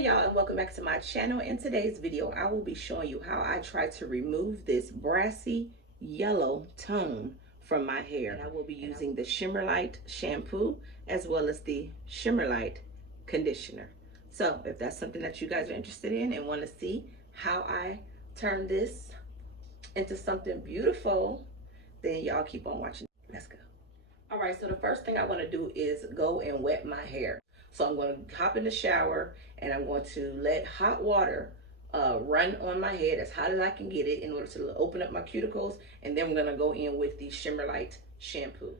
Hey y'all, and welcome back to my channel. In today's video I will be showing you how I try to remove this brassy yellow tone from my hair. And I will be using the Shimmerlite shampoo as well as the Shimmerlite conditioner. So if that's something that you guys are interested in and want to see how I turn this into something beautiful, then y'all keep on watching. Let's go. All right, so the first thing I want to do is go and wet my hair. So I'm going to hop in the shower and I'm going to let hot water run on my head as hot as I can get it in order to open up my cuticles. And then I'm going to go in with the Shimmerlite shampoo.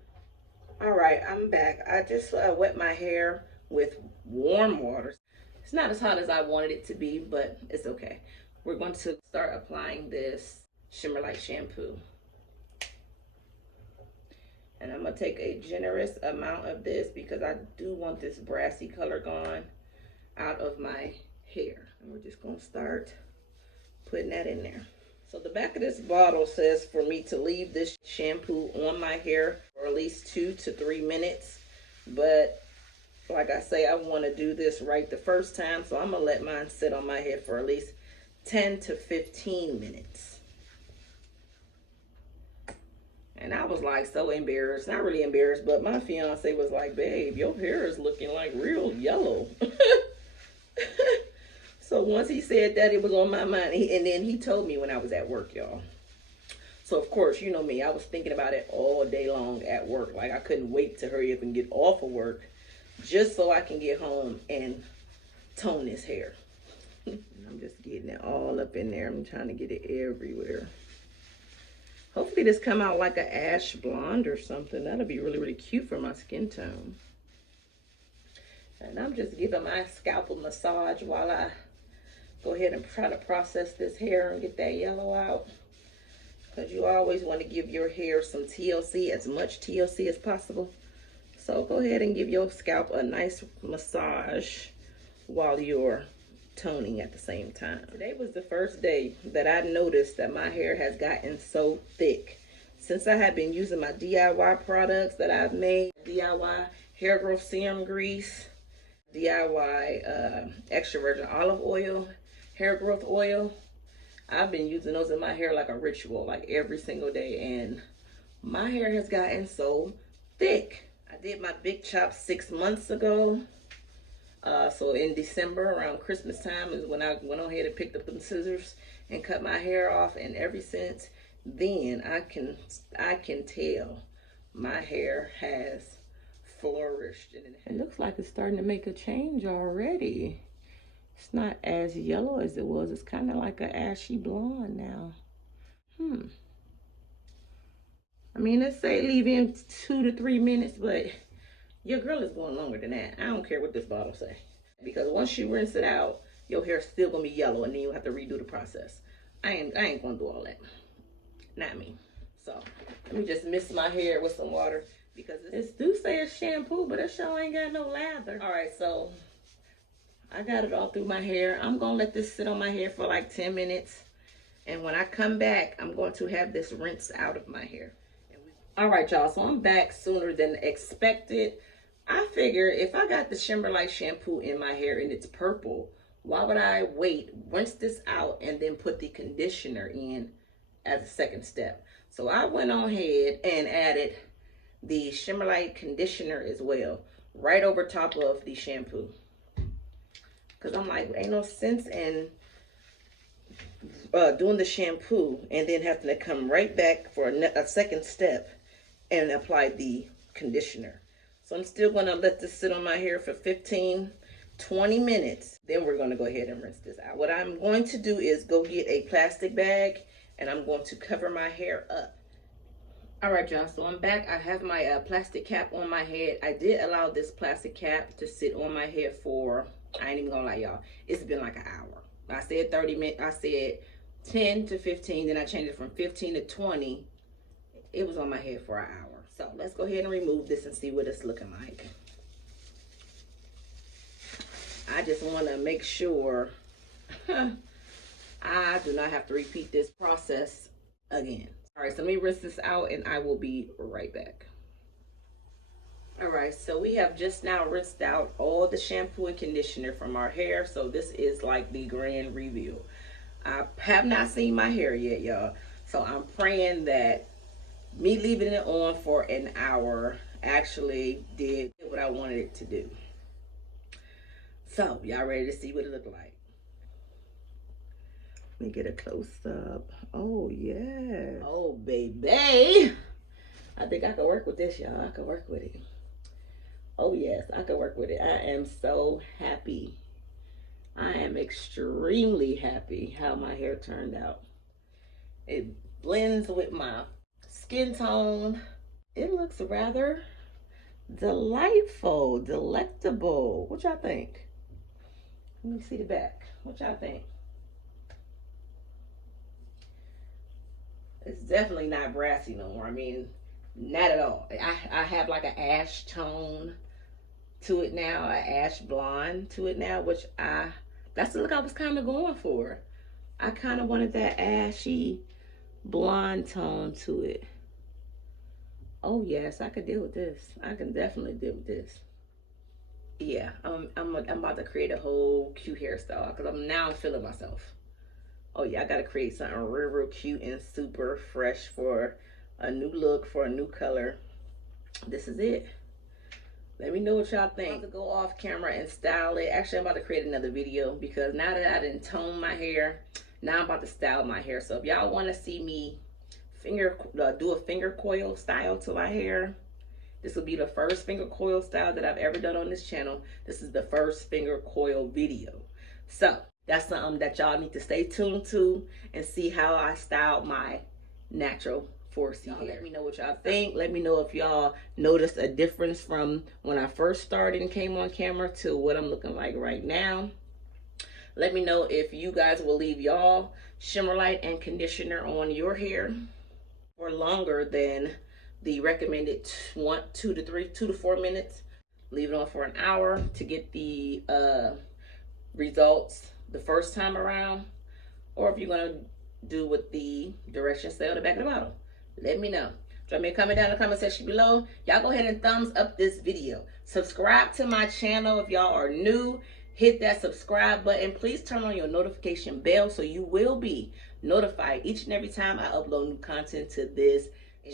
All right, I'm back. I just wet my hair with warm water. It's not as hot as I wanted it to be, but it's okay. We're going to start applying this Shimmerlite shampoo. And I'm going to take a generous amount of this because I do want this brassy color gone out of my hair. And we're just going to start putting that in there. So the back of this bottle says for me to leave this shampoo on my hair for at least 2 to 3 minutes. But like I say, I want to do this right the first time. So I'm going to let mine sit on my head for at least 10 to 15 minutes. And I was like so embarrassed, not really embarrassed, but my fiance was like, babe, your hair is looking like real yellow. So once he said that, it was on my mind. And then he told me when I was at work, y'all. So of course, you know me, I was thinking about it all day long at work. Like I couldn't wait to hurry up and get off of work just so I can get home and tone this hair. I'm just getting it all up in there. I'm trying to get it everywhere. Hopefully this come out like an ash blonde or something. That'll be really, really cute for my skin tone. And I'm just giving my scalp a massage while I go ahead and try to process this hair and get that yellow out. Because you always want to give your hair some TLC, as much TLC as possible. So go ahead and give your scalp a nice massage while you're toning at the same time. Today was the first day that I noticed that my hair has gotten so thick. Since I have been using my DIY products that I've made, DIY hair growth serum grease, DIY extra virgin olive oil, hair growth oil, I've been using those in my hair like a ritual, like every single day, and my hair has gotten so thick. I did my big chop 6 months ago. So in December, around Christmas time, is when I went ahead and picked up them scissors and cut my hair off. And ever since then, I can tell my hair has flourished. And it looks like it's starting to make a change already. It's not as yellow as it was. It's kind of like an ashy blonde now. I mean, let's say leave in 2 to 3 minutes, but your girl is going longer than that. I don't care what this bottle say. Because once you rinse it out, your hair's still gonna be yellow and then you'll have to redo the process. I ain't gonna do all that. Not me. So let me just mist my hair with some water because it do say it's shampoo, but it sure ain't got no lather. All right, so I got it all through my hair. I'm gonna let this sit on my hair for like 10 minutes. And when I come back, I'm going to have this rinsed out of my hair. All right, y'all, so I'm back sooner than expected. I figure if I got the Shimmerlite shampoo in my hair and it's purple, why would I wait, rinse this out, and then put the conditioner in as a second step? So I went on ahead and added the Shimmerlite conditioner as well, right over top of the shampoo. Because I'm like, ain't no sense in doing the shampoo and then having to come right back for a second step and apply the conditioner. So I'm still gonna let this sit on my hair for 15, 20 minutes. Then we're gonna go ahead and rinse this out. What I'm going to do is go get a plastic bag and I'm going to cover my hair up. All right, y'all, so I'm back. I have my plastic cap on my head. I did allow this plastic cap to sit on my head for, I ain't even gonna lie, y'all, it's been like an hour. I said 30 minutes, I said 10 to 15, then I changed it from 15 to 20. It was on my head for an hour. So let's go ahead and remove this and see what it's looking like. I just want to make sure I do not have to repeat this process again. All right, so let me rinse this out and I will be right back. All right, so we have just now rinsed out all the shampoo and conditioner from our hair. So this is like the grand reveal. I have not seen my hair yet, y'all. So I'm praying that me leaving it on for an hour actually did what I wanted it to do. So y'all ready to see what it looked like? Let me get a close up. Oh yeah. Oh baby. I think I can work with this, y'all. I can work with it. Oh yes, I can work with it. I am so happy. I am extremely happy how my hair turned out. It blends with my skin tone. It looks rather delightful, delectable. What y'all think? Let me see the back. What y'all think? It's definitely not brassy no more. I mean, not at all. I have like an ash tone to it now, an ash blonde to it now, which that's the look I was kind of going for. I kind of wanted that ashy blonde tone to it. Oh yes, I could deal with this. I can definitely deal with this. Yeah, I'm about to create a whole cute hairstyle because I'm feeling myself. Oh yeah, I gotta create something real cute and super fresh for a new look, for a new color. This is it. Let me know what y'all think. I'm about to go off camera and style it. Actually, I'm about to create another video because now that I didn't tone my hair, now I'm about to style my hair. So if y'all want to see me do a finger coil style to my hair, this will be the first finger coil style that I've ever done on this channel. This is the first finger coil video. So that's something that y'all need to stay tuned to and see how I styled my natural 4C hair. Let me know what y'all think. Let me know if y'all noticed a difference from when I first started and came on camera to what I'm looking like right now. Let me know if you guys will leave y'all shimmer light and conditioner on your hair for longer than the recommended 2 to 4 minutes. Leave it on for an hour to get the results the first time around, or if you're gonna do what the directions say on the back of the bottle. Let me know. Drop me a comment down in the comment section below. Y'all go ahead and thumbs up this video. Subscribe to my channel if y'all are new. Hit that subscribe button. Please turn on your notification bell so you will be notified each and every time I upload new content to this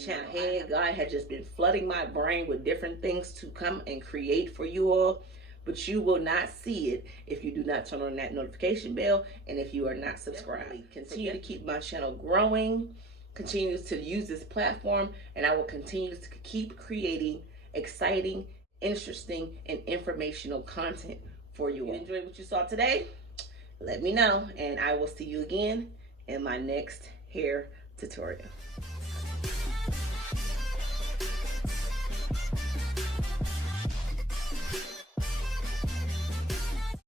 channel. God had just been flooding my brain with different things to come and create for you all, but you will not see it if you do not turn on that notification bell and if you are not subscribed. Continue to keep my channel growing, continue to use this platform, and I will continue to keep creating exciting, interesting, and informational content for you. If you enjoyed what you saw today, let me know, and I will see you again in my next hair tutorial.